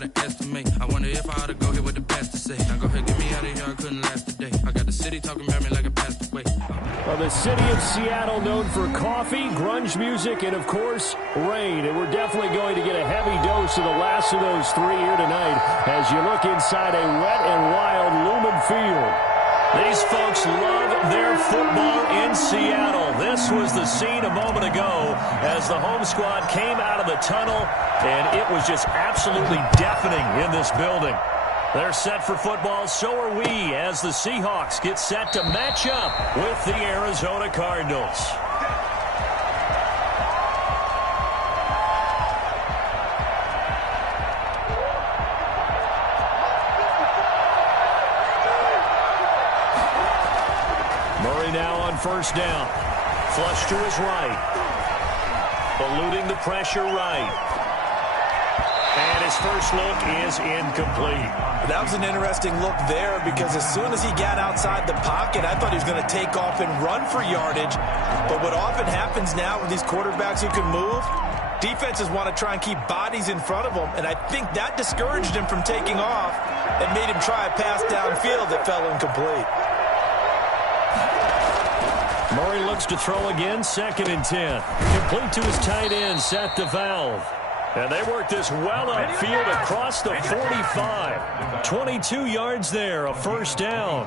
gotta estimate. I wonder if I ought to go here with the best to say. Now go ahead, get me out of here, I couldn't last today. I got the city talking about me like a passed away. Well, the city of Seattle known for coffee, grunge music, and, of course, rain. And we're definitely going to get a heavy dose of the last of those three here tonight as you look inside a wet and wild Lumen Field. These folks love their football in Seattle. This was the scene a moment ago as the home squad came out of the tunnel, and it was just absolutely deafening in this building. They're set for football, so are we, as the Seahawks get set to match up with the Arizona Cardinals. Murray now on first down. Flush to his right. Eluding the pressure right. And his first look is incomplete. That was an interesting look there because as soon as he got outside the pocket, I thought he was going to take off and run for yardage. But what often happens now with these quarterbacks who can move, defenses want to try and keep bodies in front of them, and I think that discouraged him from taking off and made him try a pass downfield that fell incomplete. Murray looks to throw again, 2nd and 10. Complete to his tight end, Seth DeValve. And they work this well upfield across the 45. 22 yards there, a first down.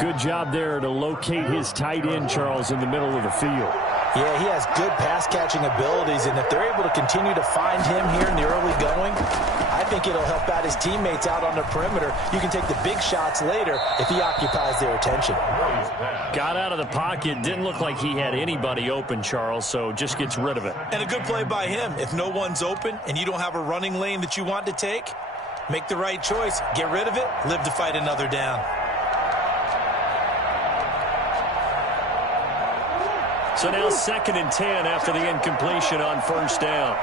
Good job there to locate his tight end, Charles, in the middle of the field. Yeah, he has good pass-catching abilities, and if they're able to continue to find him here in the early going, I think it'll help out his teammates out on the perimeter. You can take the big shots later if he occupies their attention. Got out of the pocket. Didn't look like he had anybody open, Charles, so just gets rid of it. And a good play by him. If no one's open and you don't have a running lane that you want to take, make the right choice. Get rid of it. Live to fight another down. So now 2nd and 10 after the incompletion on first down.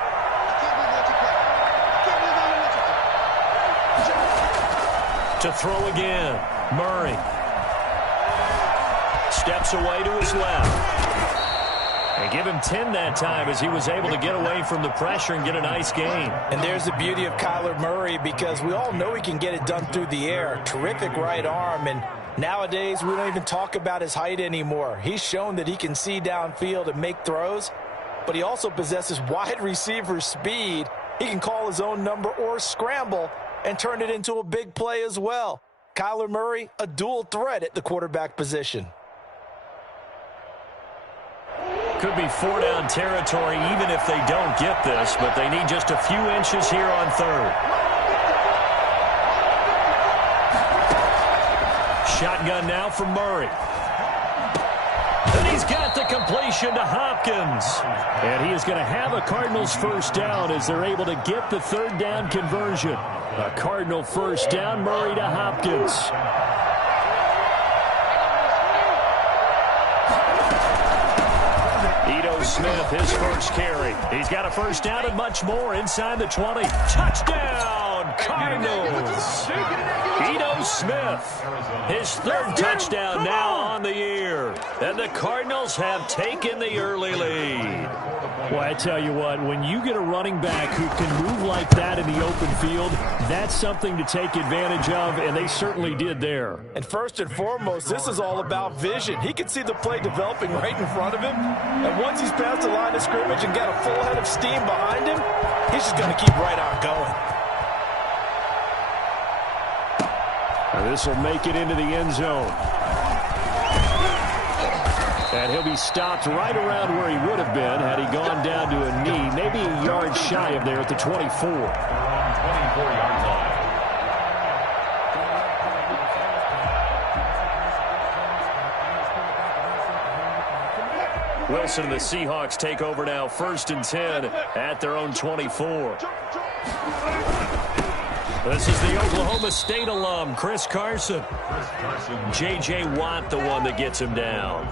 To throw again, Murray. Steps away to his left. And give him 10 that time as he was able to get away from the pressure and get a nice gain. And there's the beauty of Kyler Murray because we all know he can get it done through the air. Terrific right arm, and nowadays we don't even talk about his height anymore. He's shown that he can see downfield and make throws, but he also possesses wide receiver speed. He can call his own number or scramble and turn it into a big play as well. Kyler Murray, a dual threat at the quarterback position. Could be 4-down territory even if they don't get this, but they need just a few inches here on 3rd. Shotgun now from Murray. And he's got the completion to Hopkins. And he is going to have a Cardinals first down as they're able to get the 3rd down conversion. A Cardinal first down, Murray to Hopkins. Smith, his first carry. He's got a first down and much more inside the 20. Touchdown, Cardinals. Ito Smith, his 3rd touchdown now on the year. And the Cardinals have taken the early lead. Well, I tell you what, when you get a running back who can move like that in the open field, that's something to take advantage of, and they certainly did there. And first and foremost, this is all about vision. He can see the play developing right in front of him, and once he's past the line of scrimmage and got a full head of steam behind him, he's just going to keep right on going. And this will make it into the end zone. And he'll be stopped right around where he would have been had he gone down to a knee, maybe a yard shy of there at the 24. 24-yard line. Wilson and the Seahawks take over now, 1st and 10 at their own 24. This is the Oklahoma State alum, Chris Carson. J.J. Watt, the one that gets him down.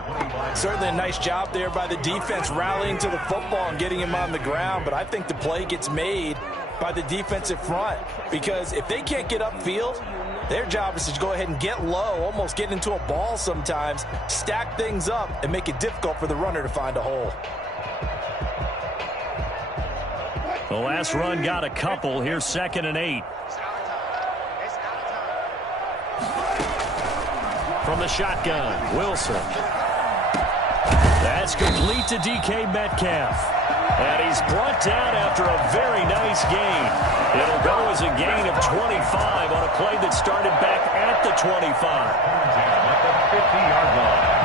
Certainly a nice job there by the defense rallying to the football and getting him on the ground, but I think the play gets made by the defensive front because if they can't get upfield, their job is to go ahead and get low, almost get into a ball sometimes, stack things up, and make it difficult for the runner to find a hole. The last run got a couple. Here's 2nd and 8. From the shotgun, Wilson. That's complete to DK Metcalf. And he's brought down after a very nice gain. It'll go as a gain of 25 on a play that started back at the 25. At the 50-yard line.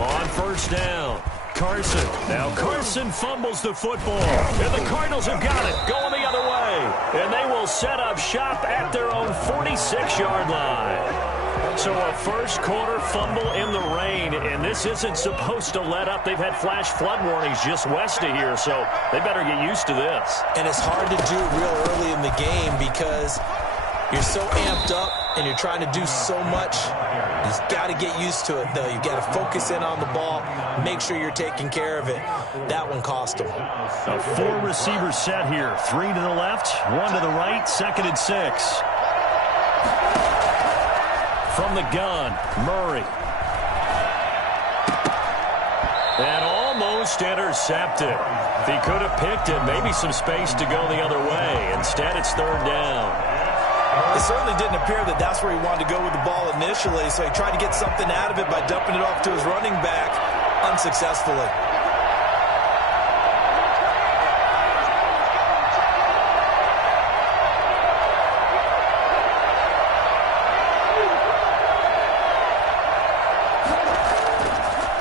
On first down, Carson. Now Carson fumbles the football. And the Cardinals have got it, going the other way. And they will set up shop at their own 46-yard line. So a first-quarter fumble in the rain, and this isn't supposed to let up. They've had flash flood warnings just west of here, so they better get used to this. And it's hard to do real early in the game because you're so amped up and you're trying to do so much. You've got to get used to it, though. You've got to focus in on the ball, make sure you're taking care of it. That one cost them. A 4-receiver set here. 3 to the left, 1 to the right, 2nd and 6. From the gun, Murray. And almost intercepted. He could have picked it, maybe some space to go the other way. Instead, it's 3rd down. It certainly didn't appear that that's where he wanted to go with the ball initially, so he tried to get something out of it by dumping it off to his running back unsuccessfully.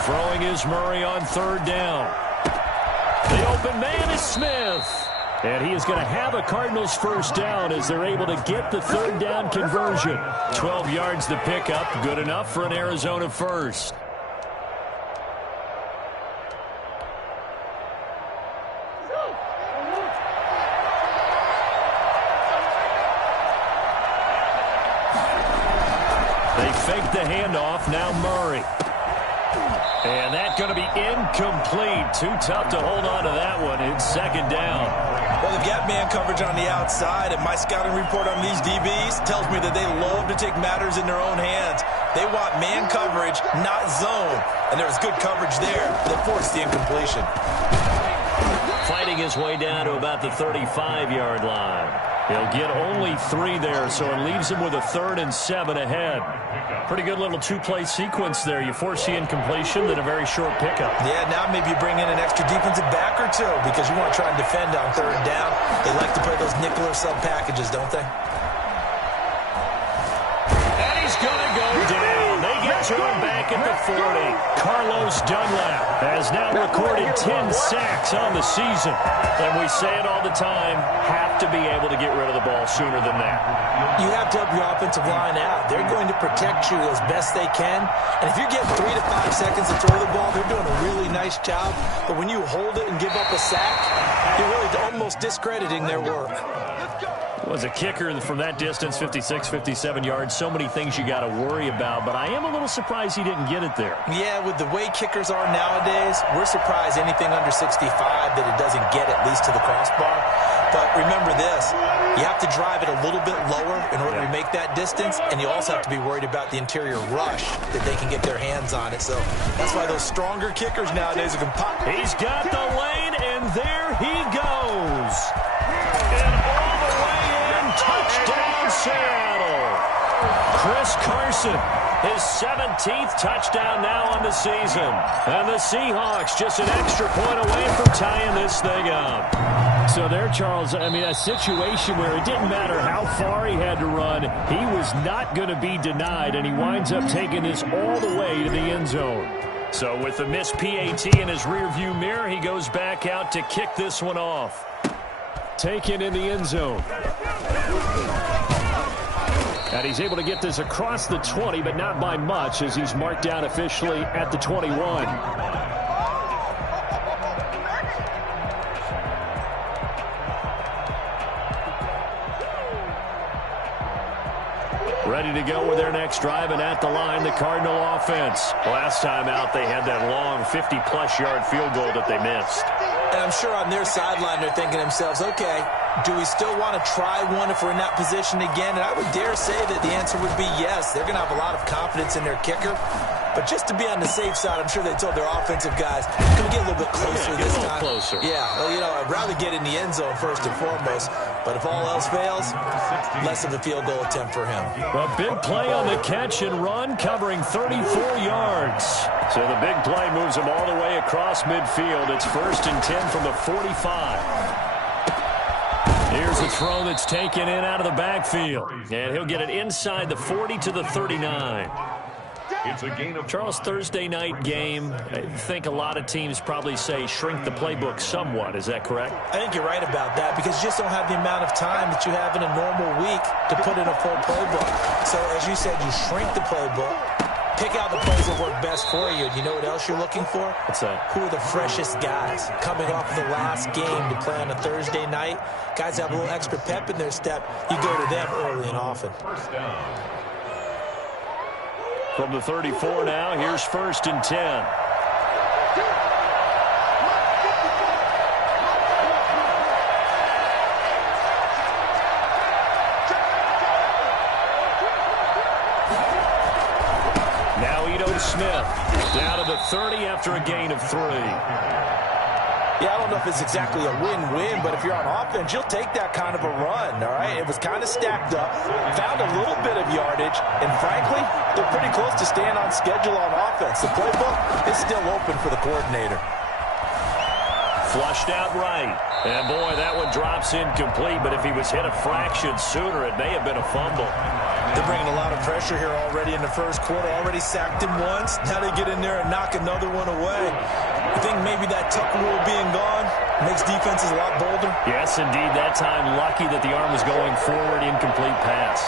Throwing is Murray on 3rd down. The open man is Smith. And he is going to have a Cardinals first down as they're able to get the 3rd down conversion. 12 yards to pick up. Good enough for an Arizona first. They fake the handoff. Now Murray. And that's going to be incomplete. Too tough to hold on to that one. It's 2nd down. Well, they've got man coverage on the outside, and my scouting report on these DBs tells me that they love to take matters in their own hands. They want man coverage, not zone. And there was good coverage there that forced the incompletion. Fighting his way down to about the 35-yard line. He'll get only 3 there, so it leaves him with a 3rd and 7 ahead. Pretty good little 2-play sequence there. You force the incompletion, then a very short pickup. Yeah, now maybe you bring in an extra defensive back or two because you want to try and defend on 3rd down. They like to play those nickel or sub packages, don't they? And he's going to go down. They get to him back at the 40. Carlos Dunlap has now recorded 10 sacks on the season. And we say it all the time, have to be able to get rid of the ball sooner than that. You have to help your offensive line out. They're going to protect you as best they can. And if you're getting 3 to 5 seconds to throw the ball, they're doing a really nice job. But when you hold it and give up a sack, you're really almost discrediting their work. Was a kicker from that distance, 56, 57 yards. So many things you got to worry about, but I am a little surprised he didn't get it there. Yeah, with the way kickers are nowadays, we're surprised anything under 65 that it doesn't get at least to the crossbar. But remember this, you have to drive it a little bit lower in order to make that distance, and you also have to be worried about the interior rush that they can get their hands on it. So that's why those stronger kickers nowadays can pop. He's got the lane, and there he goes. And all the way in, touchdown Seattle. Chris Carson, his 17th touchdown now on the season. And the Seahawks just an extra point away from tying this thing up. So there, Charles, I mean, a situation where it didn't matter how far he had to run, he was not going to be denied, and he winds up taking this all the way to the end zone. So with the missed PAT in his rearview mirror, he goes back out to kick this one off. Taken in the end zone. And he's able to get this across the 20, but not by much, as he's marked down officially at the 21. Ready to go with their next drive, and at the line, the Cardinal offense. Last time out, they had that long 50-plus yard field goal that they missed. And I'm sure on their sideline they're thinking to themselves, okay, do we still want to try one if we're in that position again? And I would dare say that the answer would be yes. They're going to have a lot of confidence in their kicker. But just to be on the safe side, I'm sure they told their offensive guys, can we get a little bit closer this time? Closer. Yeah, well, you know, I'd rather get in the end zone first and foremost. But if all else fails, less of a field goal attempt for him. A big play on the catch and run, covering 34 yards. So the big play moves him all the way across midfield. It's 1st and 10 from the 45. Here's a throw that's taken in out of the backfield. And he'll get it inside the 40 to the 39. It's a gain of Charles, Thursday night game, I think a lot of teams probably say shrink the playbook somewhat. Is that correct? I think you're right about that because you just don't have the amount of time that you have in a normal week to put in a full playbook. So, as you said, you shrink the playbook, pick out the plays that work best for you. And you know what else you're looking for? What's that? Who are the freshest guys coming off of the last game to play on a Thursday night? Guys have a little extra pep in their step. You go to them early and often. first down. From the 34 now, here's 1st and 10. Now Smith down to the 30 after a gain of 3. Yeah, I don't know if it's exactly a win-win, but if you're on offense, you'll take that kind of a run, all right? It was kind of stacked up, found a little bit of yardage, and frankly, they're pretty close to staying on schedule on offense. The playbook is still open for the coordinator. Flushed out right. And, boy, that one drops incomplete, but if he was hit a fraction sooner, it may have been a fumble. They're bringing a lot of pressure here already in the first quarter. Already sacked him once. Now they get in there and knock another one away. I think maybe that tuck rule being gone makes defenses a lot bolder. Yes, indeed. That time, lucky that the arm was going forward. Incomplete pass.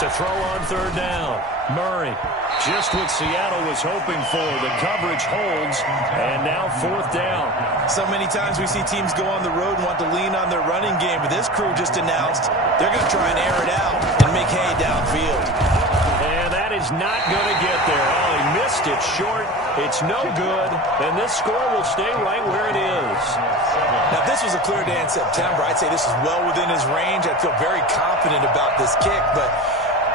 To throw on 3rd down. Murray. Just what Seattle was hoping for. The coverage holds. And now 4th down. So many times we see teams go on the road and want to lean on their running game. But this crew just announced they're going to try and air it out and make hay downfield. And that is not going to get there. Oh, he missed it short. It's no good. And this score will stay right where it is. Now, if this was a clear day in September, I'd say this is well within his range. I feel very confident about this kick. But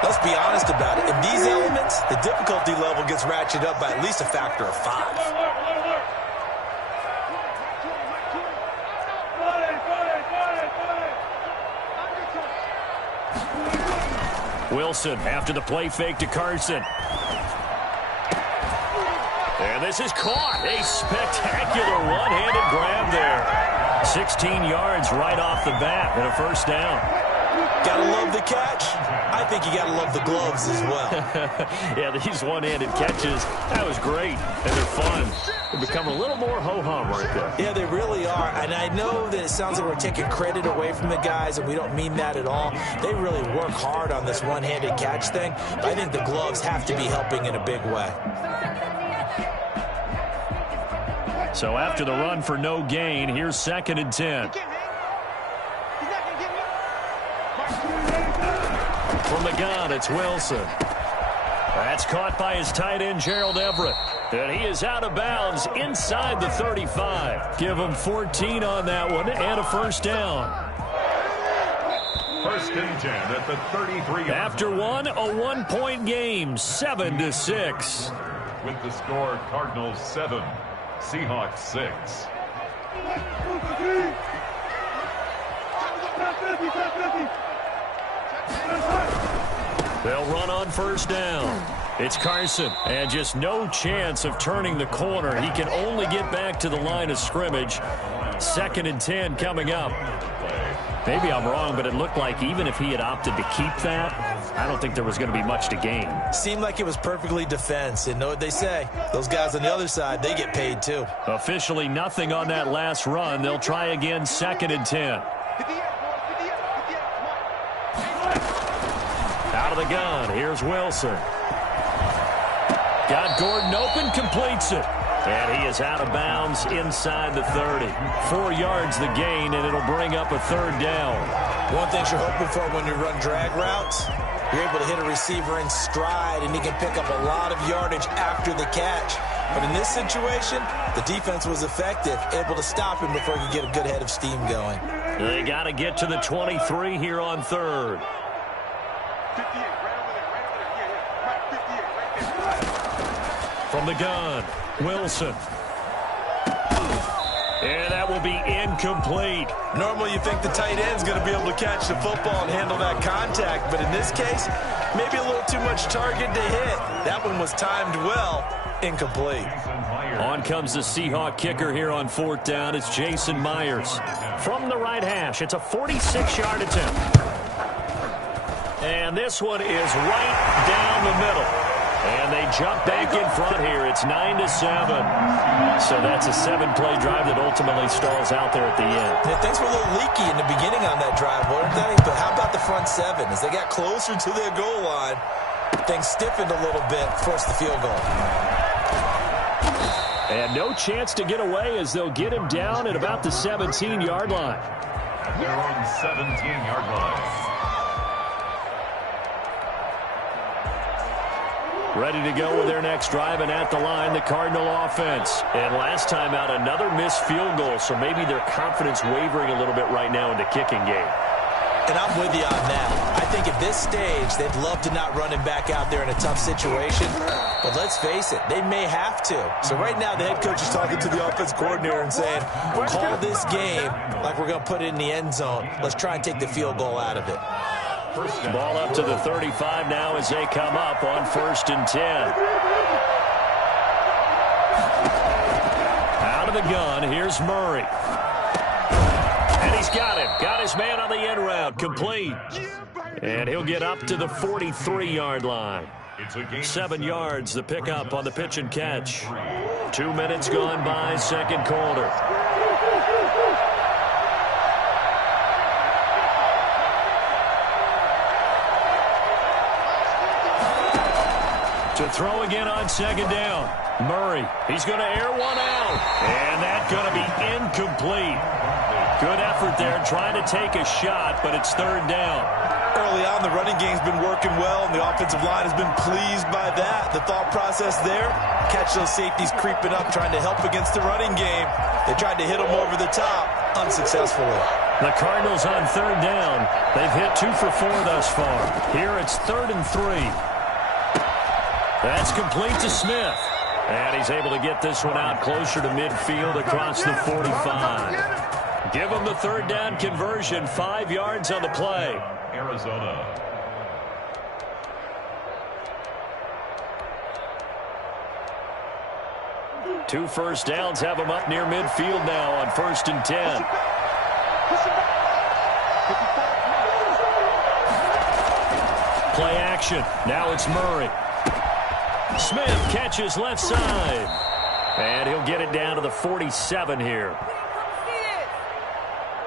let's be honest about it. In these elements, the difficulty level gets ratcheted up by at least a factor of 5. Wilson after the play fake to Carson. And this is caught. A spectacular one-handed grab there. 16 yards right off the bat and a 1st down. Gotta love the catch. I think you gotta love the gloves as well. Yeah, these one-handed catches, that was great. And they're fun. They become a little more ho-hum right there. Yeah, they really are. And I know that it sounds like we're taking credit away from the guys, and we don't mean that at all. They really work hard on this one-handed catch thing. But I think the gloves have to be helping in a big way. So after the run for no gain, here's 2nd and 10. From the gun, it's Wilson. That's caught by his tight end, Gerald Everett. And he is out of bounds inside the 35. Give him 14 on that one and a 1st down. 1st and 10 at the 33. After one, a 1-point game, 7-6. With the score, Cardinals 7, Seahawks 6. They'll run on 1st down. It's Carson, and just no chance of turning the corner. He can only get back to the line of scrimmage. 2nd and 10 coming up. Maybe I'm wrong, but it looked like even if he had opted to keep that, I don't think there was going to be much to gain. Seemed like it was perfectly defense. And know what they say? Those guys on the other side, they get paid too. Officially nothing on that last run. They'll try again 2nd and 10. Out of the gun, here's Wilson. Got Gordon open, completes it. And he is out of bounds inside the 30. 4 yards the gain, and it'll bring up a 3rd down. One thing you're hoping for when you run drag routes, you're able to hit a receiver in stride, and he can pick up a lot of yardage after the catch. But in this situation, the defense was effective, able to stop him before he could get a good head of steam going. They got to get to the 23 here on 3rd. 58, right over there, right over there. Yeah, right, 58. From the gun, Wilson. And that will be incomplete. Normally you think the tight end's going to be able to catch the football and handle that contact, but in this case, maybe a little too much target to hit. That one was timed well. Incomplete. On comes the Seahawk kicker here on 4th down. It's Jason Myers. From the right hash, it's a 46-yard attempt. And this one is right down the middle. And they jump back in front here. It's 9-7. So that's a 7-play drive that ultimately stalls out there at the end. Yeah, things were a little leaky in the beginning on that drive, weren't they? But how about the front 7? As they got closer to their goal line, things stiffened a little bit, forced the field goal. And no chance to get away as they'll get him down at about the 17-yard line. They're on 17-yard line. Ready to go with their next drive, and at the line, the Cardinal offense. And last time out, another missed field goal, so maybe their confidence wavering a little bit right now in the kicking game. And I'm with you on that. I think at this stage, they'd love to not run him back out there in a tough situation. But let's face it, they may have to. So right now, the head coach is talking to the offense coordinator and saying, call this game like we're going to put it in the end zone. Let's try and take the field goal out of it. Ball up to the 35 now as they come up on 1st and 10. Out of the gun, here's Murray. And he's got him. Got his man on the end route. Complete. And he'll get up to the 43-yard line. 7 yards, the pickup on the pitch and catch. 2 minutes gone by, second quarter. To throw again on 2nd down. Murray, he's going to air one out. And that's going to be incomplete. Good effort there trying to take a shot, but it's 3rd down. Early on, the running game's been working well, and the offensive line has been pleased by that. The thought process there, catch those safeties creeping up, trying to help against the running game. They tried to hit them over the top, unsuccessfully. The Cardinals on 3rd down. They've hit 2 for 4 thus far. Here it's 3rd and 3. That's complete to Smith. And he's able to get this one out closer to midfield across the 45. Give him the 3rd down conversion, 5 yards on the play. Arizona. Two first downs have him up near midfield now on 1st and 10. Play action. Now it's Murray. Smith catches left side. And he'll get it down to the 47 here.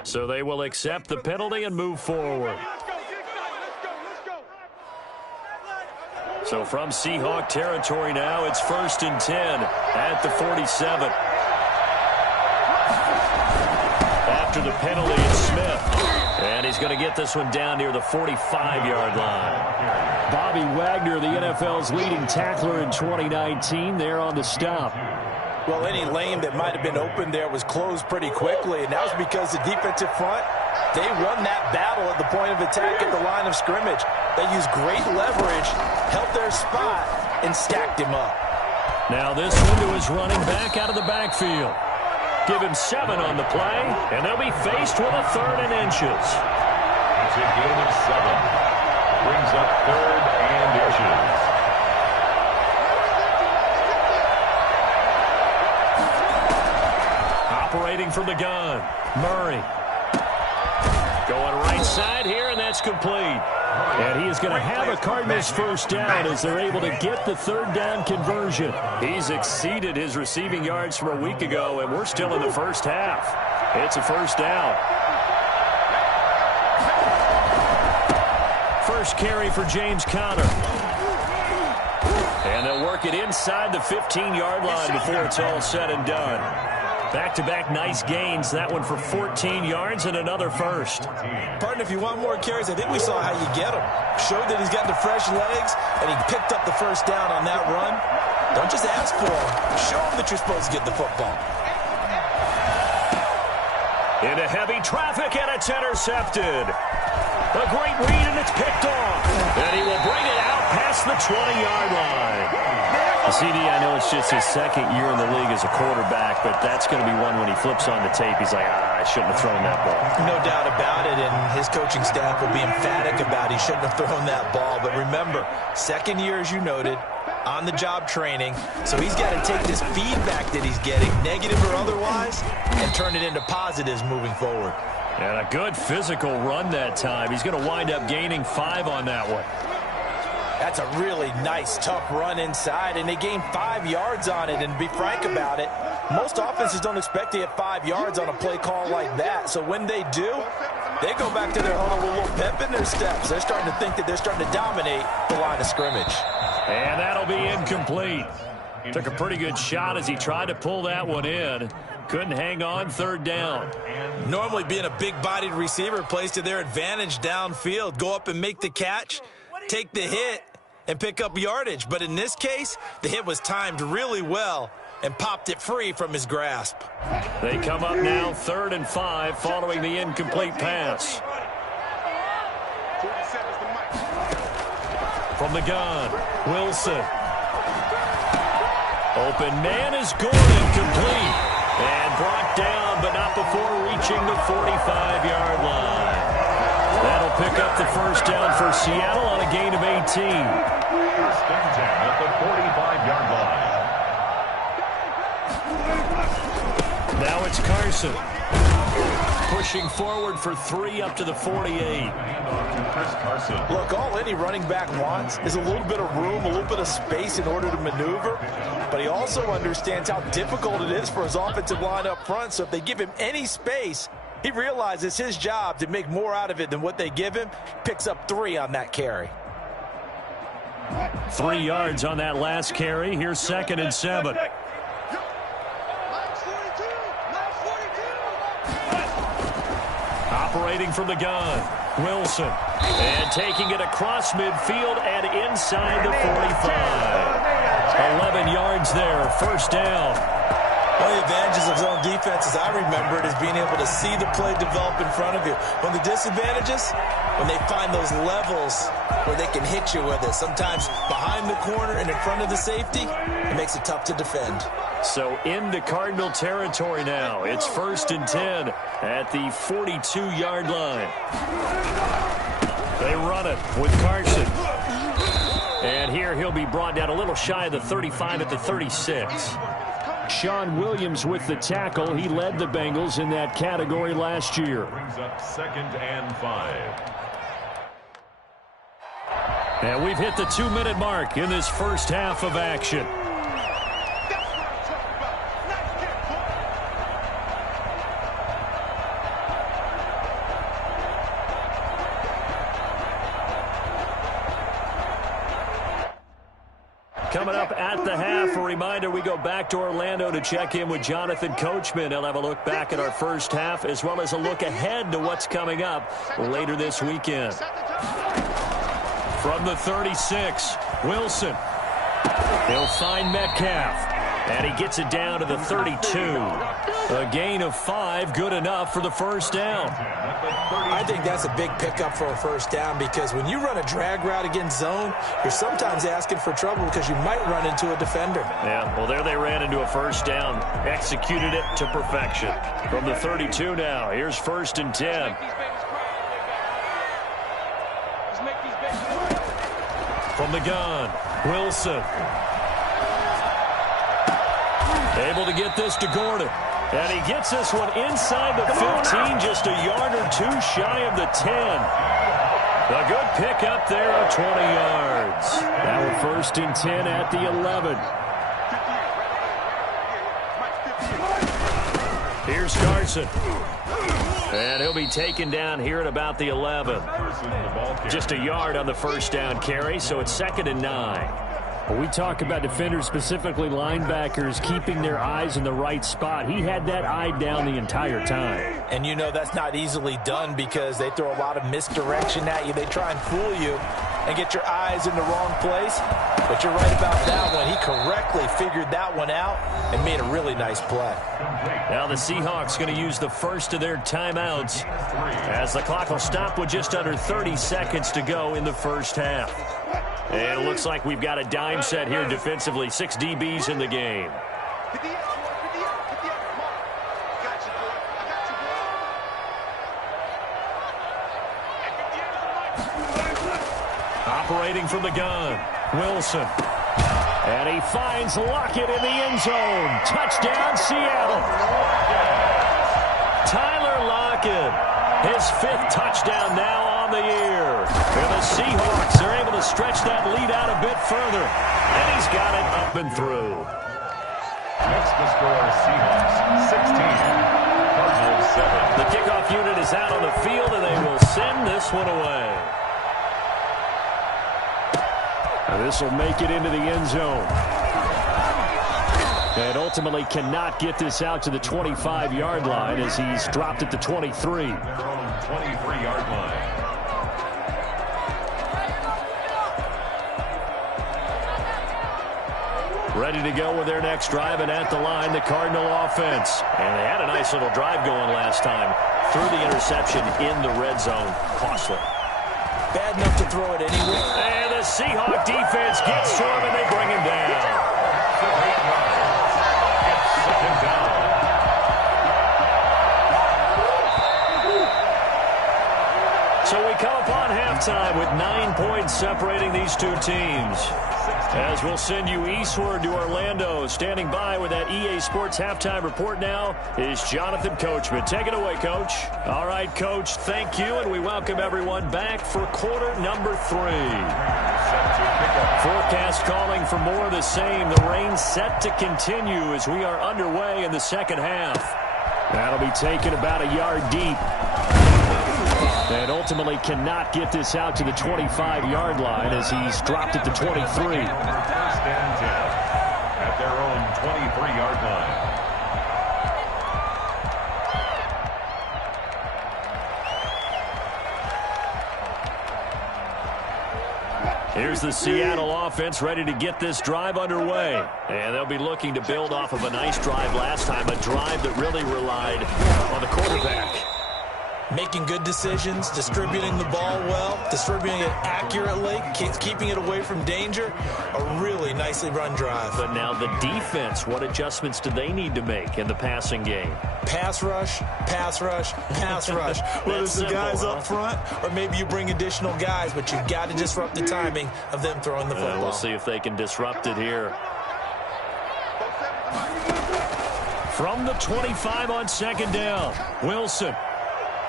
So they will accept the penalty and move forward. So from Seahawk territory now, it's 1st and 10 at the 47. After the penalty, it's Smith. And he's going to get this one down near the 45-yard line. Bobby Wagner, the NFL's leading tackler in 2019, there on the stop. Well, any lane that might have been open there was closed pretty quickly, and that was because the defensive front, they won that battle at the point of attack at the line of scrimmage. They used great leverage, held their spot, and stacked him up. Now this one to his running back out of the backfield. Give him 7 on the play, and they'll be faced with a 3rd and inches. It's a gain of 7. Brings up 3rd and inches. Operating from the gun, Murray. Going right side here, and that's complete. And he is going to have a Cardinals first down as they're able to get the 3rd down conversion. He's exceeded his receiving yards from a week ago, and we're still in the first half. It's a first down. First carry for James Conner. And they'll work it inside the 15-yard line before it's all said and done. Back-to-back nice gains. That one for 14 yards and another first. Partner, if you want more carries, I think we saw how you get them. Showed that he's got the fresh legs, and he picked up the first down on that run. Don't just ask for him. Show him that you're supposed to get the football. Into heavy traffic, and it's intercepted. A great read, and it's picked off. And he will bring it out past the 20-yard line. CD, I know it's just his second year in the league as a quarterback, but that's going to be one when he flips on the tape. He's like, I shouldn't have thrown that ball. No doubt about it, and his coaching staff will be emphatic about he shouldn't have thrown that ball. But remember, second year, as you noted, on-the-job training. So he's got to take this feedback that he's getting, negative or otherwise, and turn it into positives moving forward. And a good physical run that time. He's going to wind up gaining 5 on that one. That's a really nice, tough run inside, and they gained 5 yards on it. And to be frank about it, most offenses don't expect to get 5 yards on a play call like that. So when they do, they go back to their huddle with a little pep in their steps. They're starting to think that they're starting to dominate the line of scrimmage. And that'll be incomplete. Took a pretty good shot as he tried to pull that one in. Couldn't hang on, third down. Normally being a big-bodied receiver plays to their advantage downfield. Go up and make the catch, take the hit, and pick up yardage. But in this case, the hit was timed really well and popped it free from his grasp. They come up now 3rd and 5 following the incomplete pass. From the gun, Wilson. Open man is Gordon, complete. And brought down, but not before reaching the 45-yard line. That'll pick up the first down for Seattle on a gain of 18. First and 10 at the 45-yard line. Now it's Carson. Pushing forward for 3 up to the 48. Look, all any running back wants is a little bit of room, a little bit of space in order to maneuver. But he also understands how difficult it is for his offensive line up front. So if they give him any space, he realizes it's his job to make more out of it than what they give him. Picks up 3 on that carry. 3 yards on that last carry. Here's 2nd and 7. Operating from the gun, Wilson. And taking it across midfield and inside the 45. 11 yards there, first down. One of the advantages of zone defense, as I remember it, is being able to see the play develop in front of you. One of the disadvantages, when they find those levels where they can hit you with it, sometimes behind the corner and in front of the safety, it makes it tough to defend. So into Cardinal territory now. It's 1st and 10 at the 42-yard line. They run it with Carson. And here he'll be brought down a little shy of the 35 at the 36. Sean Williams with the tackle. He led the Bengals in that category last year. Brings up 2nd and 5. And we've hit the 2-minute mark in this first half of action. Coming up at the half, a reminder, we go back to Orlando to check in with Jonathan Coachman. He'll have a look back at our first half as well as a look ahead to what's coming up later this weekend. From the 36, Wilson. He'll find Metcalf. And he gets it down to the 32. A gain of 5, good enough for the first down. I think that's a big pickup for a first down because when you run a drag route against zone, you're sometimes asking for trouble because you might run into a defender. Yeah, well, there they ran into a first down. Executed it to perfection. From the 32 now, here's 1st and 10. From the gun, Wilson. Able to get this to Gordon. And he gets this one inside the 15, just a yard or 2 shy of the 10. A good pick up there of 20 yards. Now we're 1st and 10 at the 11. Here's Carson. And he'll be taken down here at about the 11. Just a yard on the first down carry, so it's 2nd and 9. When we talk about defenders, specifically linebackers, keeping their eyes in the right spot, he had that eye down the entire time. And you know that's not easily done because they throw a lot of misdirection at you. They try and fool you and get your eyes in the wrong place. But you're right about that one. He correctly figured that one out and made a really nice play. Now the Seahawks going to use the first of their timeouts as the clock will stop with just under 30 seconds to go in the first half. And it looks like we've got a dime set here defensively. 6 DBs in the game. Operating from the gun, Wilson. And he finds Lockett in the end zone. Touchdown, Seattle. Tyler Lockett, his 5th touchdown now on the year. And the Seahawks are able to stretch that lead out a bit further. And he's got it up and through. Next to score, Seahawks 16, Cardinals 7. The kickoff unit is out on the field, and they will send this one away. This will make it into the end zone. And ultimately cannot get this out to the 25-yard line as he's dropped at the 23. Their own 23-yard line. Ready to go with their next drive, and at the line, the Cardinal offense. And they had a nice little drive going last time. Threw the interception in the red zone. Costly. Bad enough to throw it anywhere. And the Seahawk defense gets to him, and they bring him down. It's second down. So we come upon halftime with 9 points separating these two teams. As we'll send you eastward to Orlando. Standing by with that EA Sports halftime report now is Jonathan Coachman. Take it away, Coach. All right, Coach, thank you, and we welcome everyone back for quarter number 3. Forecast calling for more of the same. The rain set to continue as we are underway in the second half. That'll be taken about a yard deep. And ultimately cannot get this out to the 25-yard line as he's dropped at the 23. First and 10 at their own 23-yard line. Here's the Seattle offense ready to get this drive underway. And they'll be looking to build off of a nice drive last time, a drive that really relied on the quarterback. Making good decisions, distributing the ball well, distributing it accurately, keeping it away from danger. A really nicely run drive. But now the defense, what adjustments do they need to make in the passing game? Pass rush, pass rush, pass rush. Whether it's the guys up front or maybe you bring additional guys, but you've got to disrupt the timing of them throwing the football. We'll see if they can disrupt it here. From the 25 on second down, Wilson.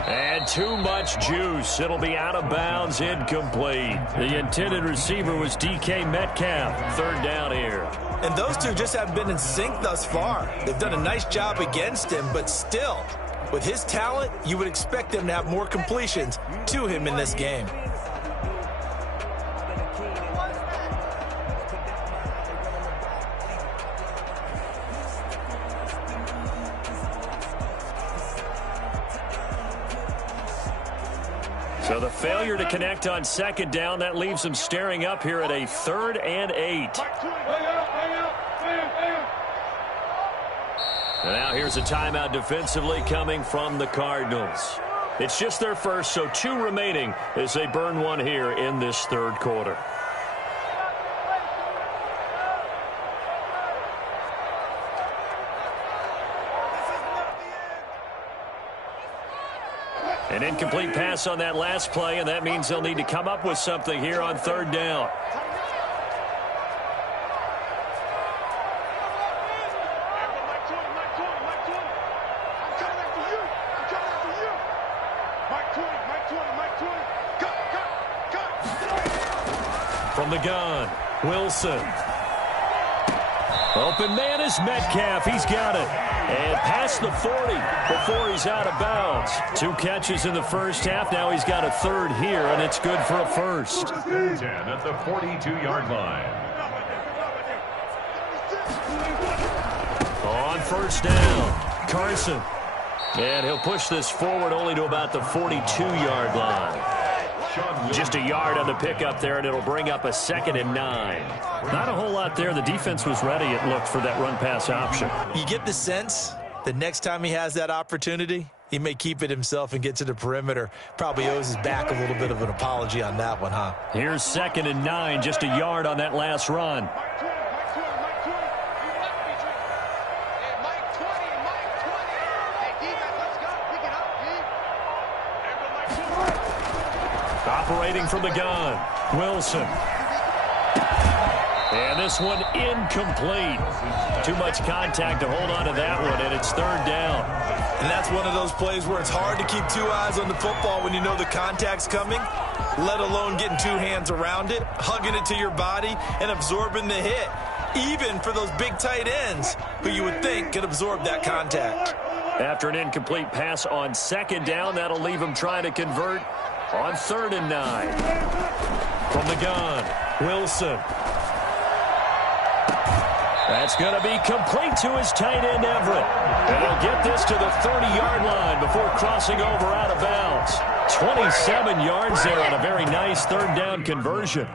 And too much juice. It'll be out of bounds, incomplete. The intended receiver was DK Metcalf. Third down here. And those two just haven't been in sync thus far. They've done a nice job against him, but still, with his talent, you would expect them to have more completions to him in this game. So the failure to connect on second down, that leaves them staring up here at a 3rd and 8. And now here's a timeout defensively coming from the Cardinals. It's just their first, so 2 remaining as they burn one here in this third quarter. An incomplete pass on that last play, and that means they'll need to come up with something here on third down. From the gun, Wilson. Open man is Metcalf. He's got it. And past the 40 before he's out of bounds. 2 catches in the first half. Now he's got a 3rd here, and it's good for a first. 10 at the 42-yard line. On first down, Carson. And he'll push this forward only to about the 42-yard line. Just a yard on the pickup there, and it'll bring up a 2nd and 9. Not a whole lot there. The defense was ready, it looked, for that run-pass option. You get the sense that next time he has that opportunity, He may keep it himself and get to the perimeter. Probably owes his back a little bit of an apology on that one, huh? Here's 2nd and 9, just a yard on that last run. Operating from the gun, Wilson. And this one incomplete. Too much contact to hold on to that one, and it's 3rd down. And that's one of those plays where it's hard to keep 2 eyes on the football when you know the contact's coming, let alone getting 2 hands around it, hugging it to your body, and absorbing the hit, even for those big tight ends who you would think could absorb that contact. After an incomplete pass on 2nd down, that'll leave him trying to convert on 3rd and 9. From the gun, Wilson. That's going to be complete to his tight end, Everett. And he'll get this to the 30-yard line before crossing over out of bounds. 27 yards there on a very nice 3rd down conversion.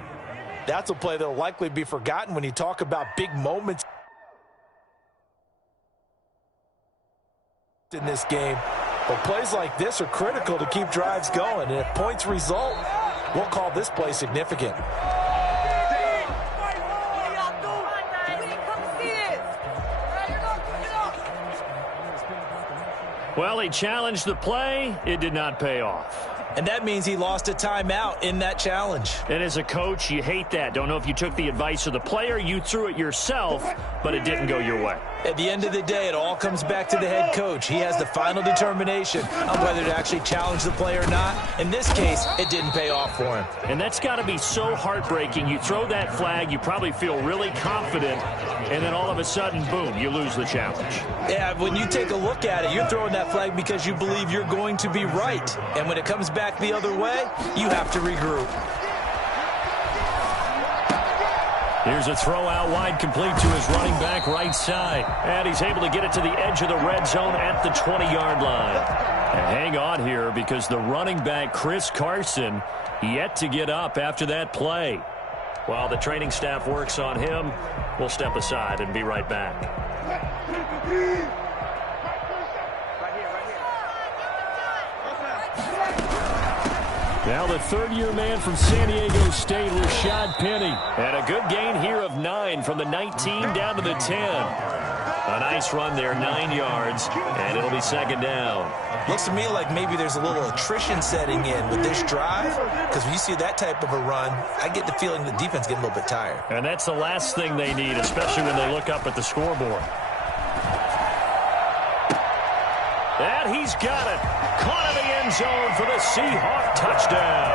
That's a play that will likely be forgotten when you talk about big moments in this game. But plays like this are critical to keep drives going. And if points result, we'll call this play significant. Well, he challenged the play. It did not pay off. And that means he lost a timeout in that challenge. And as a coach, you hate that. Don't know if you took the advice of the player, you threw it yourself, but it didn't go your way. At the end of the day, it all comes back to the head coach. He has the final determination on whether to actually challenge the play or not. In this case, it didn't pay off for him. And that's got to be so heartbreaking. You throw that flag, you probably feel really confident, and then all of a sudden, boom, you lose the challenge. Yeah, when you take a look at it, you're throwing that flag because you believe you're going to be right. And when it comes back the other way, you have to regroup. Here's a throw out wide, complete to his running back right side. And he's able to get it to the edge of the red zone at the 20-yard line. And hang on here because the running back, Chris Carson, yet to get up after that play. While the training staff works on him, we'll step aside and be right back. Now the 3rd-year man from San Diego State, Rashad Penny. And a good gain here of 9 from the 19 down to the 10. A nice run there, 9 yards, and it'll be 2nd down. Looks to me like maybe there's a little attrition setting in with this drive, because when you see that type of a run, I get the feeling the defense getting a little bit tired. And that's the last thing they need, especially when they look up at the scoreboard. And he's got it. Caught in the end zone for the Seahawk touchdown.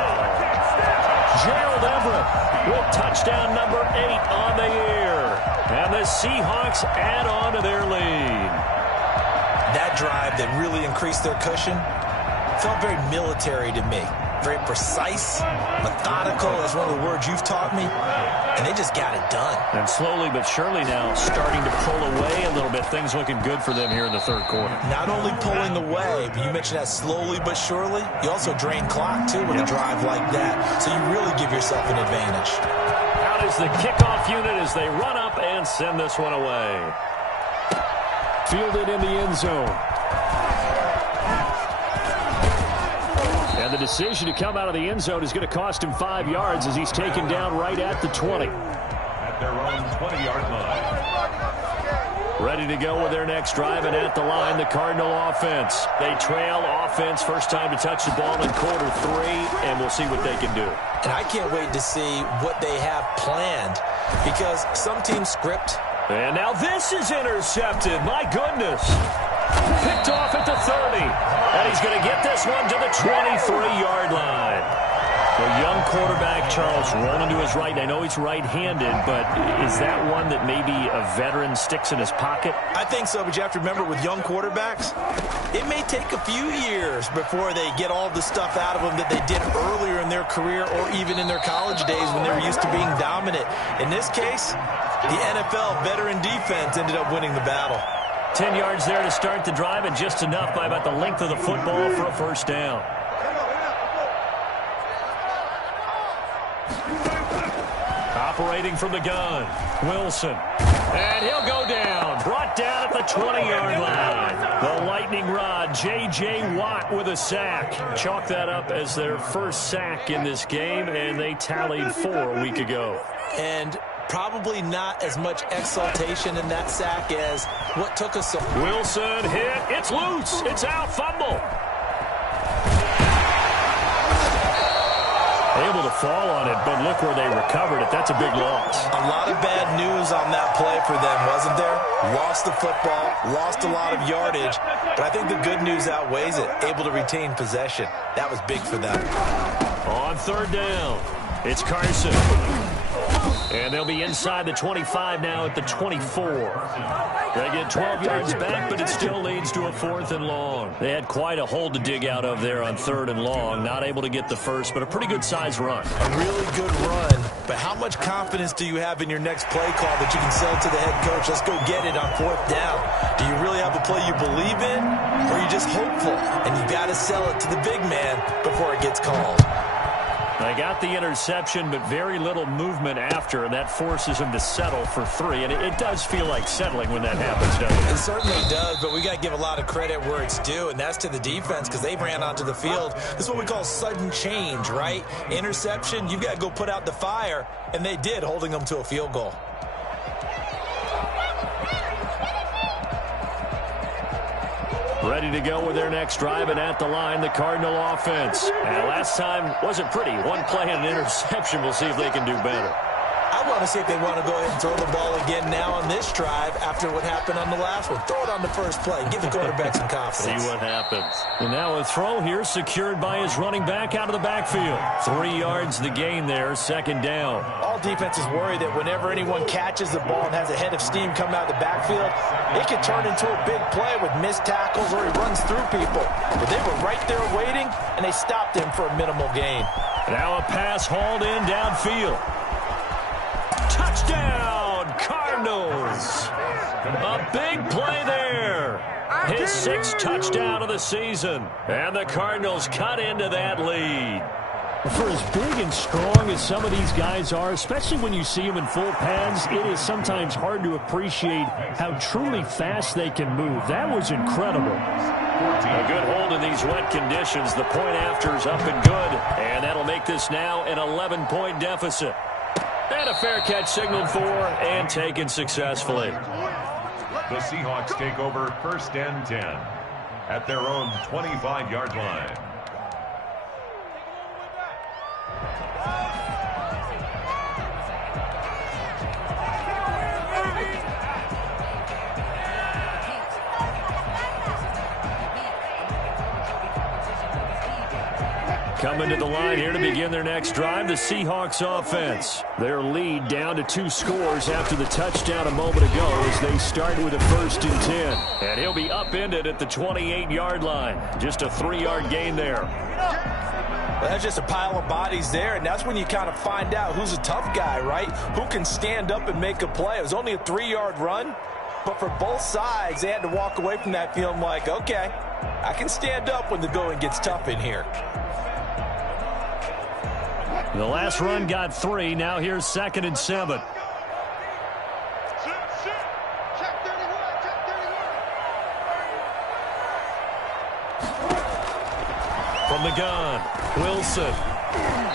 Gerald Everett with touchdown number 8 on the year. And the Seahawks add on to their lead. That drive that really increased their cushion felt very military to me. Very precise, methodical. That's one of the words you've taught me. And they just got it done. And slowly but surely now starting to pull away a little bit. Things looking good for them here in the 3rd quarter. Not only pulling away, but you mentioned that slowly but surely. You also drain clock, too, with a drive like that. So you really give yourself an advantage. Out is the kickoff unit as they run up and send this one away. Fielded in the end zone. And the decision to come out of the end zone is going to cost him 5 yards as he's taken down right at the 20. At their own 20-yard line. Ready to go with their next drive, and at the line, the Cardinal offense. They trail offense, first time to touch the ball in quarter 3, and we'll see what they can do. And I can't wait to see what they have planned, because some teams script. And now this is intercepted. My goodness. Picked off at the 30. And he's going to get this one to the 23-yard line. The young quarterback, Charles, rolling to his right. I know he's right-handed, but is that one that maybe a veteran sticks in his pocket? I think so, but you have to remember with young quarterbacks, it may take a few years before they get all the stuff out of them that they did earlier in their career or even in their college days when they were used to being dominant. In this case, the NFL veteran defense ended up winning the battle. 10 yards there to start the drive, and just enough by about the length of the football for a first down. Operating from the gun, Wilson. And he'll go down. Brought down at the 20-yard line. The lightning rod, J.J. Watt with a sack. Chalk that up as their first sack in this game, and they tallied 4 a week ago. And probably not as much exultation in that sack as what took us so... Wilson hit. It's loose. It's out. Fumble. Able to fall on it, but look where they recovered it. That's a big loss. A lot of bad news on that play for them, wasn't there? Lost the football, lost a lot of yardage, but I think the good news outweighs it. Able to retain possession. That was big for them. On third down, it's Carson. And they'll be inside the 25 now at the 24. They get 12 yards back, but it still leads to a 4th and long. They had quite a hole to dig out of there on 3rd and long. Not able to get the first, but a pretty good-sized run. A really good run, but how much confidence do you have in your next play call that you can sell to the head coach? Let's go get it on 4th down. Do you really have a play you believe in, or are you just hopeful? And you got to sell it to the big man before it gets called. They got the interception, but very little movement after, and that forces them to settle for 3. And it does feel like settling when that happens, doesn't it? It certainly does, but we got to give a lot of credit where it's due, and that's to the defense because they ran onto the field. This is what we call sudden change, right? Interception, you got to go put out the fire, and they did, holding them to a field goal. Ready to go with their next drive, and at the line, the Cardinal offense. And last time wasn't pretty. One play and an interception. We'll see if they can do better. I want to see if they want to go ahead and throw the ball again now on this drive after what happened on the last one. Throw it on the first play. Give the quarterback some confidence. See what happens. And now a throw here secured by his running back out of the backfield. 3 yards the gain there, 2nd down. All defenses worry that whenever anyone catches the ball and has a head of steam come out of the backfield, it can turn into a big play with missed tackles or he runs through people. But they were right there waiting, and they stopped him for a minimal gain. Now a pass hauled in downfield. Touchdown, Cardinals. A big play there. His 6th touchdown of the season. And the Cardinals cut into that lead. For as big and strong as some of these guys are, especially when you see them in full pads, it is sometimes hard to appreciate how truly fast they can move. That was incredible. A good hold in these wet conditions. The point after is up and good. And that'll make this now an 11-point deficit. And a fair catch signaled for and taken successfully. The Seahawks take over 1st and 10 at their own 25-yard line. Coming to the line here to begin their next drive, the Seahawks offense. Their lead down to 2 scores after the touchdown a moment ago as they start with a 1st and 10. And he'll be upended at the 28-yard line. Just a 3-yard gain there. Well, that's just a pile of bodies there, and that's when you kind of find out who's a tough guy, right? Who can stand up and make a play. It was only a 3-yard run, but for both sides, they had to walk away from that feeling like, okay, I can stand up when the going gets tough in here. The last run got 3. Now here's 2nd and 7. From the gun, Wilson.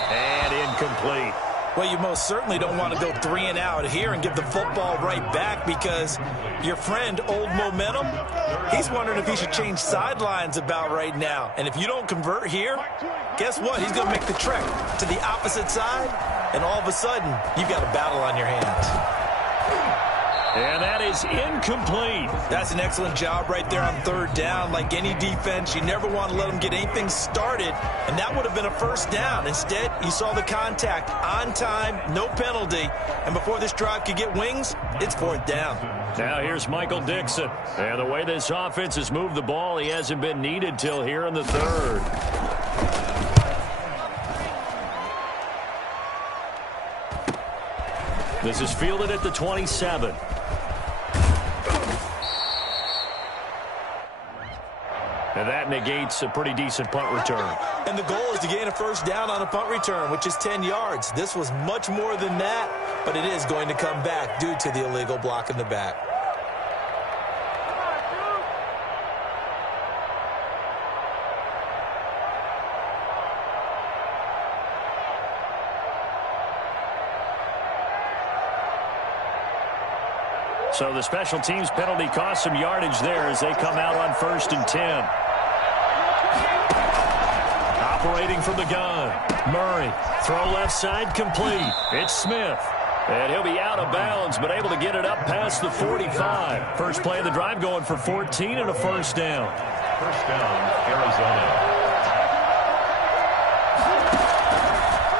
And incomplete. Well, you most certainly don't want to go 3 and out here and give the football right back because your friend, Old Momentum, he's wondering if he should change sidelines about right now. And if you don't convert here, guess what? He's going to make the trek to the opposite side, and all of a sudden, you've got a battle on your hands. And that is incomplete. That's an excellent job right there on 3rd down. Like any defense, you never want to let them get anything started, and that would have been a 1st down. Instead, you saw the contact on time, no penalty, and before this drive could get wings, it's 4th down. Now here's Michael Dixon. And the way this offense has moved the ball, he hasn't been needed till here in the 3rd. This is fielded at the 27. And that negates a pretty decent punt return. And the goal is to gain a 1st down on a punt return, which is 10 yards. This was much more than that. but it is going to come back due to the illegal block in the back. So the special teams penalty cost some yardage there as they come out on 1st and 10. Operating from the gun, Murray. Throw left side complete. It's Smith. And he'll be out of bounds, but able to get it up past the 45. First play of the drive going for 14 and a first down. First down, Arizona.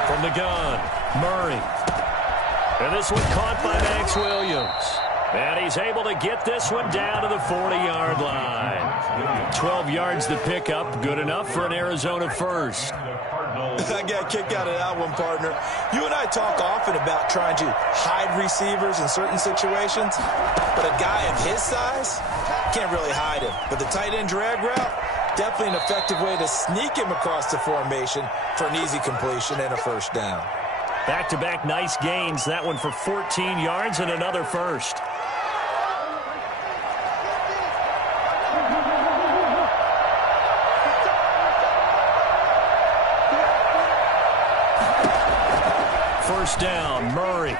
From the gun, Murray. And this one caught by Max Williams. And he's able to get this one down to the 40-yard line. 12 yards to pick up. Good enough for an Arizona first. I got a kick out of that one, partner. You and I talk often about trying to hide receivers in certain situations, but a guy of his size can't really hide him. But the tight end drag route, definitely an effective way to sneak him across the formation for an easy completion and a first down. Back-to-back nice gains. That one for 14 yards and another first. First down, Murray.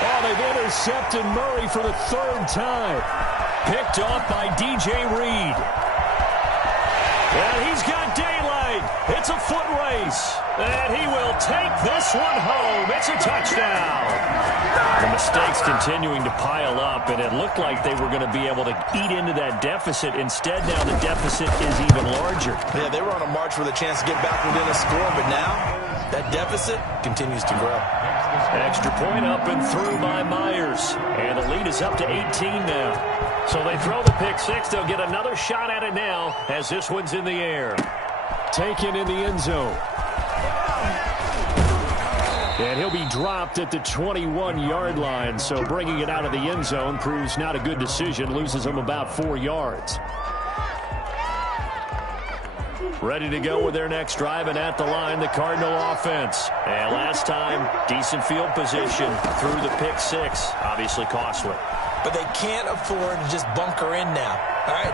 Oh, they've intercepted Murray for the 3rd time. Picked off by DJ Reed. And he's got daylight. It's a foot race. And he will take this one home. It's a touchdown. The mistakes continuing to pile up, and it looked like they were going to be able to eat into that deficit. Instead, now the deficit is even larger. Yeah, they were on a march with a chance to get back within a score, but now that deficit continues to grow. Extra point up and through by Myers. And the lead is up to 18 now. So they throw the pick six. They'll get another shot at it now as this one's in the air. Taken in the end zone. And he'll be dropped at the 21-yard line. So bringing it out of the end zone proves not a good decision. Loses him about 4 yards. Ready to go with their next drive, and at the line, the Cardinal offense. And last time, decent field position through the pick six. Obviously costly. But they can't afford to just bunker in now. All right,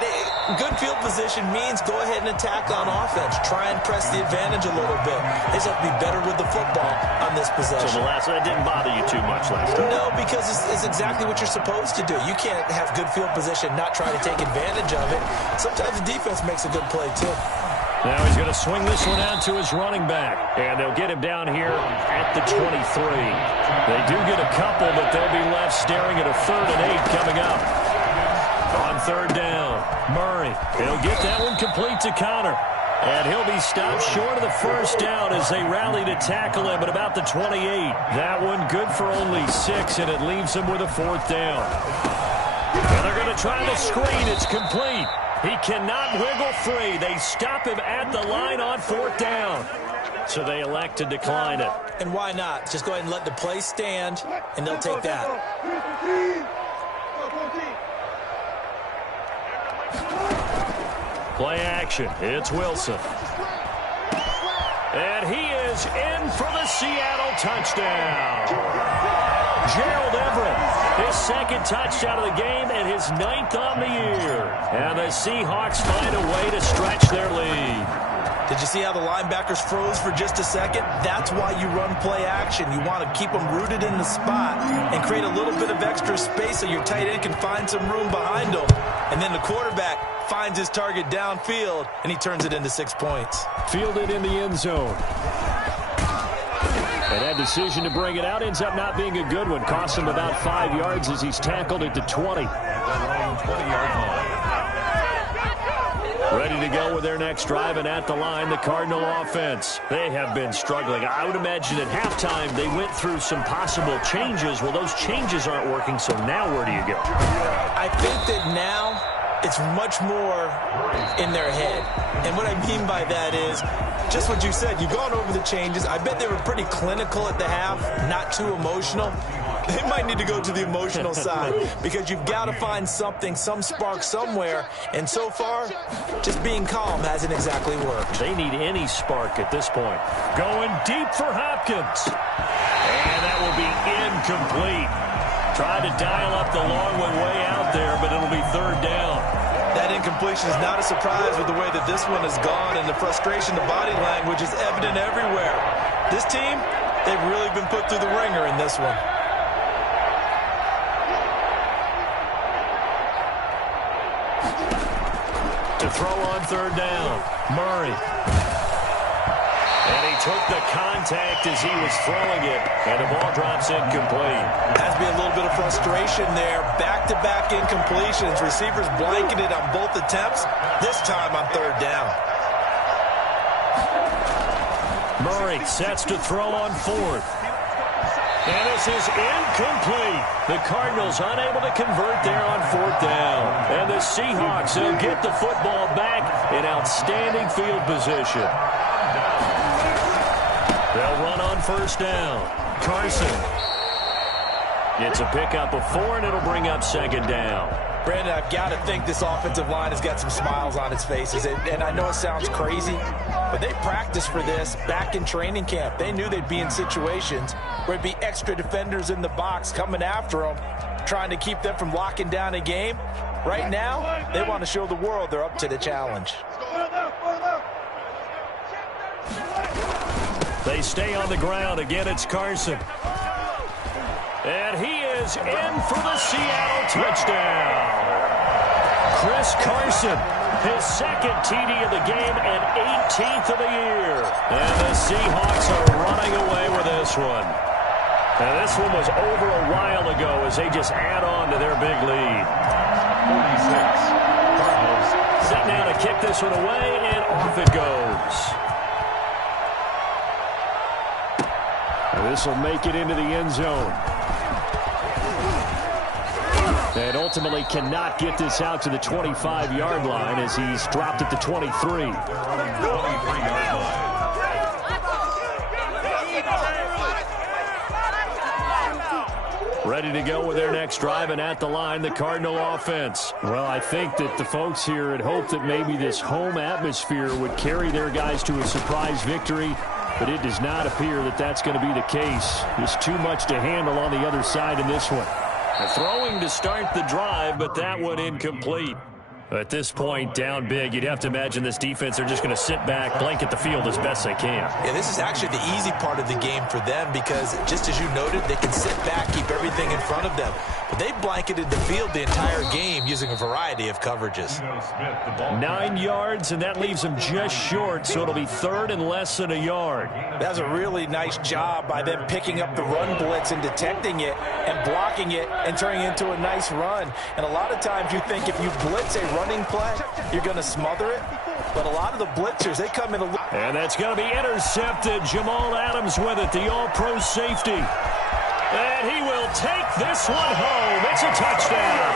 good field position means go ahead and attack on offense. Try and press the advantage a little bit. They just have to be better with the football on this possession. So that didn't bother you too much last time? No, because it's exactly what you're supposed to do. You can't have good field position, not try to take advantage of it. Sometimes the defense makes a good play, too. Now he's going to swing this one out to his running back. And they'll get him down here at the 23. They do get a couple, but they'll be left staring at a 3rd and 8 coming up. On 3rd down, Murray. He'll get that one complete to Connor. And he'll be stopped short of the first down as they rally to tackle him at about the 28. That one good for only 6, and it leaves him with a 4th down. And they're going to try the screen. It's complete. He cannot wiggle free. They stop him at the line on 4th down. So they elect to decline it. And why not? Just go ahead and let the play stand, and they'll take that. Play action. It's Wilson. And he is in for the Seattle touchdown. Gerald Everett, his 2nd touchdown of the game and his 9th on the year. And the Seahawks find a way to stretch their lead. Did you see how the linebackers froze for just a second? That's why you run play action. You want to keep them rooted in the spot and create a little bit of extra space so your tight end can find some room behind them. And then the quarterback finds his target downfield, and he turns it into 6 points. Fielded in the end zone. And that decision to bring it out ends up not being a good one. Costs him about 5 yards as he's tackled at the 20. 20-yard line. Ready to go with their next drive, and at the line, the Cardinal offense. They have been struggling. I would imagine at halftime they went through some possible changes. Well, those changes aren't working, so now where do you go? I think that now it's much more in their head. And what I mean by that is just what you said. You've gone over the changes. I bet they were pretty clinical at the half, not too emotional. They might need to go to the emotional side because you've got to find something, some spark somewhere. And so far, just being calm hasn't exactly worked. They need any spark at this point. Going deep for Hopkins. And that will be incomplete. Tried to dial up the long one way out there, but it'll be third down. That incompletion is not a surprise with the way that this one has gone, and the frustration, the body language is evident everywhere. This team, they've really been put through the ringer in this one. To throw on third down, Murray. And he took the contact as he was throwing it, and the ball drops incomplete. Has to be a little bit of frustration there. Back-to-back incompletions. Receivers blanketed on both attempts, this time on third down. Murray sets to throw on fourth. And this is incomplete. The Cardinals unable to convert there on fourth down. And the Seahawks will get the football back in outstanding field position. They'll run on first down. Carson gets a pickup of 4, and it'll bring up second down. Brandon, I've got to think this offensive line has got some smiles on its faces. And I know it sounds crazy, but they practiced for this back in training camp. They knew they'd be in situations where it'd be extra defenders in the box coming after them, trying to keep them from locking down a game. Right now, they want to show the world they're up to the challenge. They stay on the ground. Again, it's Carson. And he is in for the Seattle touchdown. Chris Carson, his second TD of the game and 18th of the year. And the Seahawks are running away with this one. And this one was over a while ago as they just add on to their big lead. 46. Cardinals. Set now to kick this one away, and off it goes. And this will make it into the end zone. And ultimately cannot get this out to the 25-yard line as he's dropped at the 23. 23-yard line. Ready to go with their next drive, and at the line, the Cardinal offense. Well, I think that the folks here had hoped that maybe this home atmosphere would carry their guys to a surprise victory, but it does not appear that that's going to be the case. There's too much to handle on the other side in this one. Throwing to start the drive, but that one incomplete. At this point, down big, you'd have to imagine this defense are just going to sit back, blanket the field as best they can. Yeah, this is actually the easy part of the game for them because, just as you noted, they can sit back, keep everything in front of them. But they blanketed the field the entire game using a variety of coverages. 9 yards, and that leaves them just short, so it'll be third and less than a yard. That's a really nice job by them picking up the run blitz and detecting it and blocking it and turning it into a nice run. And a lot of times you think if you blitz a running play, you're going to smother it. But a lot of the blitzers, they come in a... And that's going to be intercepted. Jamal Adams with it, the all-pro safety. And he will take this one home. It's a touchdown.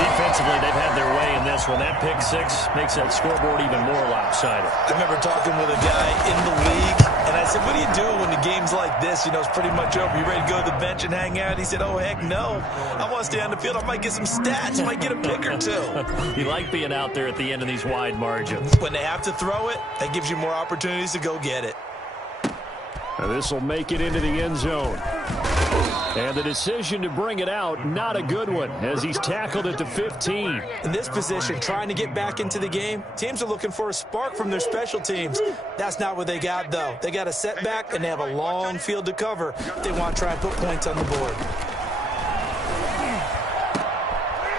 Defensively, they've had their way in this one. That pick six makes that scoreboard even more lopsided. I remember talking with a guy in the league, and I said, what do you do when the game's like this? You know, it's pretty much over. You ready to go to the bench and hang out? He said, oh, heck no. I want to stay on the field. I might get some stats. I might get a pick or two. You like being out there at the end of these wide margins. When they have to throw it, that gives you more opportunities to go get it. This will make it into the end zone. And the decision to bring it out, not a good one, as he's tackled at the 15. In this position, trying to get back into the game, teams are looking for a spark from their special teams. That's not what they got, though. They got a setback, and they have a long field to cover if they want to try and put points on the board.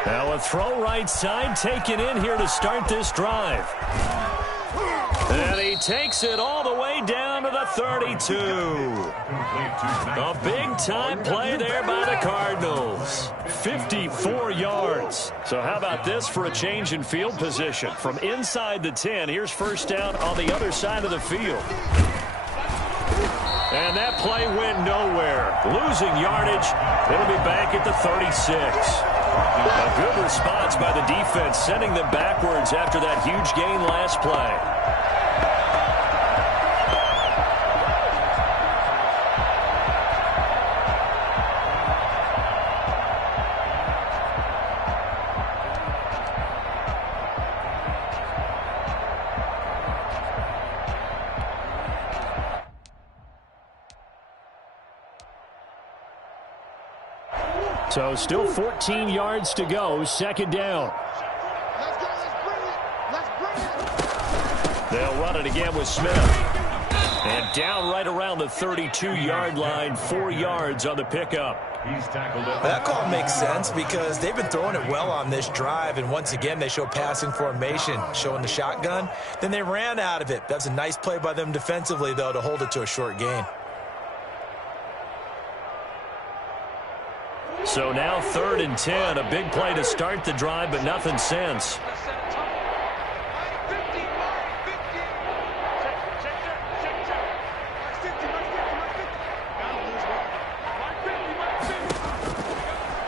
Now a throw right side taken in here to start this drive. And he takes it all the way down to the 32. A big-time play there by the Cardinals. 54 yards. So how about this for a change in field position? From inside the 10, here's first down on the other side of the field. And that play went nowhere. Losing yardage. It'll be back at the 36. A good response by the defense, sending them backwards after that huge gain last play. So still 14 yards to go, second down. They'll run it again with Smith. And down right around the 32-yard line, 4 yards on the pickup. He's tackled it. That call makes sense because they've been throwing it well on this drive, and once again they show passing formation, showing the shotgun. Then they ran out of it. That's a nice play by them defensively, though, to hold it to a short gain. So now 3rd and 10, a big play to start the drive, but nothing since.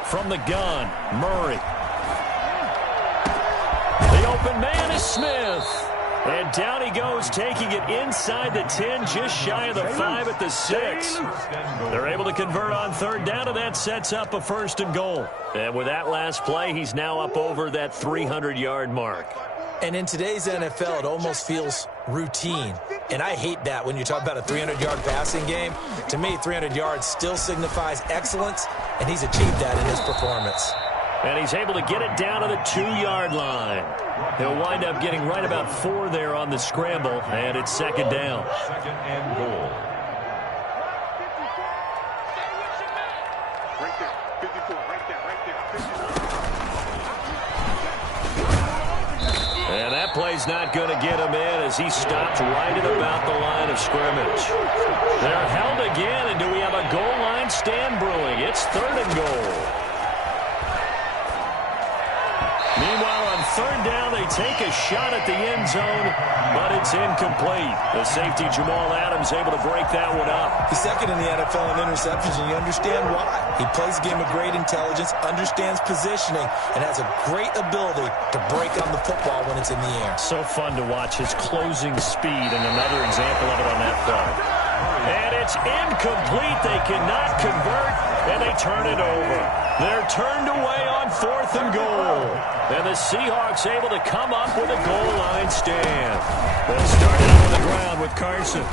From the gun, Murray. The open man is Smith. And down he goes, taking it inside the 10, just shy of the 5 at the 6. They're able to convert on 3rd down, and that sets up a 1st and goal. And with that last play, he's now up over that 300-yard mark. And in today's NFL, it almost feels routine. And I hate that when you talk about a 300-yard passing game. To me, 300 yards still signifies excellence, and he's achieved that in his performance. And he's able to get it down to the 2-yard line. He'll wind up getting right about 4 there on the scramble, and it's 2nd down. 2nd and goal. Right there, 54, right there, right there, 54. And that play's not going to get him in as he stopped right at about the line of scrimmage. They're held again, and do we have a goal line stand brewing? It's 3rd and goal. Meanwhile, on 3rd down, they take a shot at the end zone, but it's incomplete. The safety, Jamal Adams, able to break that one up. He's 2nd in the NFL in interceptions, and you understand why. He plays a game of great intelligence, understands positioning, and has a great ability to break on the football when it's in the air. So fun to watch his closing speed, and another example of it on that play. And it's incomplete. They cannot convert, and they turn it over. They're turned away on 4th and goal. And the Seahawks able to come up with a goal line stand. They'll start it on the ground with Carson.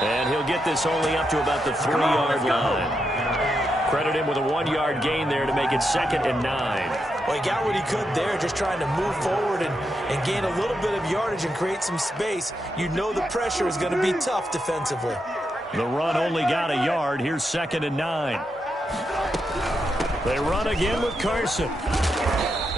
And he'll get this only up to about the 3-yard line. Credit him with a 1-yard gain there to make it 2nd and 9. Well, he got what he could there, just trying to move forward and gain a little bit of yardage and create some space. You know the pressure is going to be tough defensively. The run only got a yard. Here's 2nd and 9. They run again with Carson.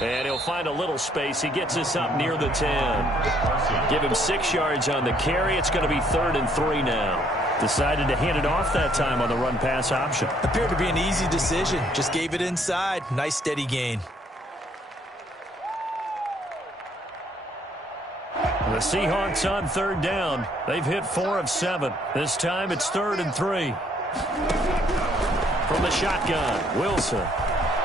And he'll find a little space. He gets us up near the 10. Give him 6 yards on the carry. It's going to be 3rd and 3 now. Decided to hand it off that time on the run-pass option. Appeared to be an easy decision. Just gave it inside. Nice steady gain. The Seahawks on 3rd down. They've hit 4 of 7. This time it's 3rd and 3. From the shotgun, Wilson.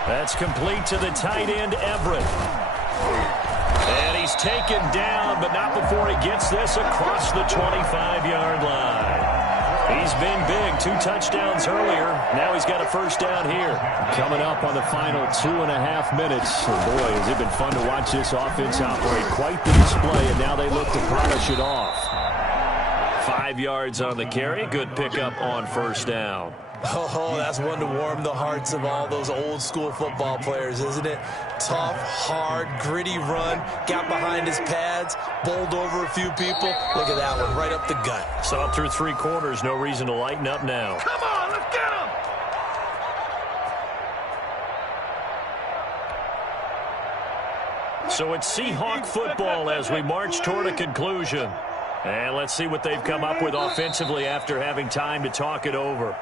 That's complete to the tight end, Everett. And he's taken down, but not before he gets this across the 25-yard line. He's been big. 2 touchdowns earlier. Now he's got a 1st down here. Coming up on the final 2.5 minutes. Boy, has it been fun to watch this offense operate. Quite the display, and now they look to polish it off. 5 yards on the carry. Good pickup on 1st down. Oh, that's one to warm the hearts of all those old-school football players, isn't it? Tough, hard, gritty run, got behind his pads, bowled over a few people. Look at that one, right up the gut. Saw it through 3 quarters. No reason to lighten up now. Come on, let's get him! So it's Seahawk football as we march toward a conclusion. And let's see what they've come up with offensively after having time to talk it over.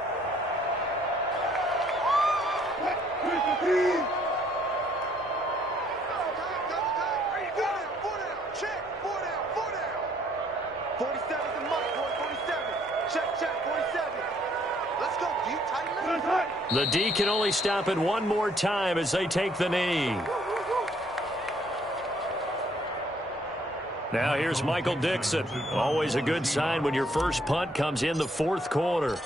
The D can only stop it one more time as they take the knee. Now here's Michael Dixon. Always a good sign when your first punt comes in the 4th quarter.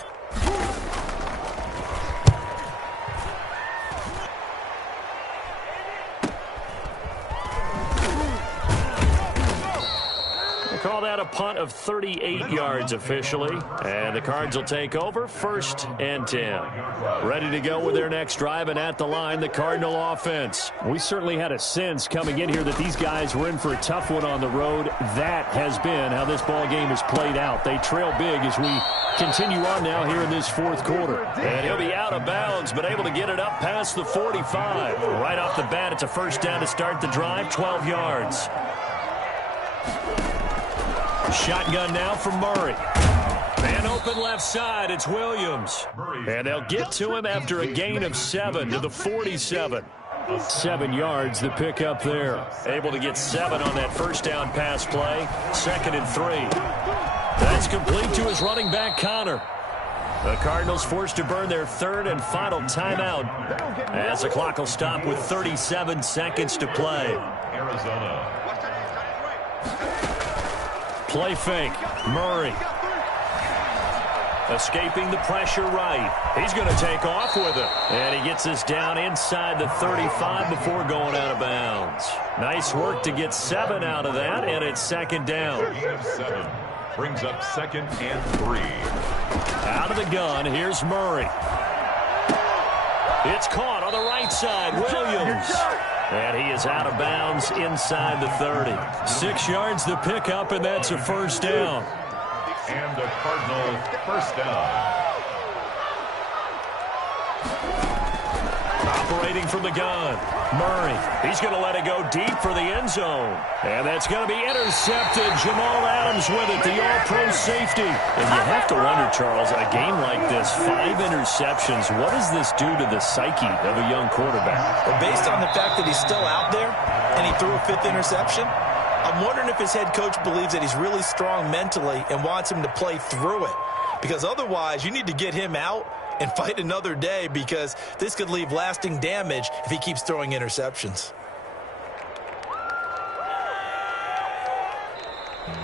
Call that a punt of 38 yards officially. And the Cards will take over 1st and 10. Ready to go with their next drive, and at the line, the Cardinal offense. We certainly had a sense coming in here that these guys were in for a tough one on the road. That has been how this ball game has played out. They trail big as we continue on now here in this 4th quarter. And he'll be out of bounds, but able to get it up past the 45. Right off the bat, it's a first down to start the drive, 12 yards. Shotgun now from Murray. Man open left side, it's Williams. And they'll get to him after a gain of 7 to the 47. 7 yards, the pickup there. Able to get 7 on that first down pass play. 2nd and 3. That's complete to his running back, Connor. The Cardinals forced to burn their 3rd and final timeout as the clock will stop with 37 seconds to play. Arizona. Play fake. Murray. Escaping the pressure right. He's going to take off with it. And he gets us down inside the 35 before going out of bounds. Nice work to get 7 out of that, and it's 2nd down. 7 brings up 2nd and 3. Out of the gun, here's Murray. It's caught on the right side. Williams. And he is out of bounds inside the 30. 6 yards the pickup, and that's a first down. And a Cardinal first down. Operating from the gun. Murray. He's going to let it go deep for the end zone. And that's going to be intercepted. Jamal Adams with it, the all-pro safety. And you have to wonder, Charles, a game like this, 5 interceptions, what does this do to the psyche of a young quarterback? Well, based on the fact that he's still out there and he threw a 5th interception, I'm wondering if his head coach believes that he's really strong mentally and wants him to play through it. Because otherwise, you need to get him out and fight another day, because this could leave lasting damage if he keeps throwing interceptions.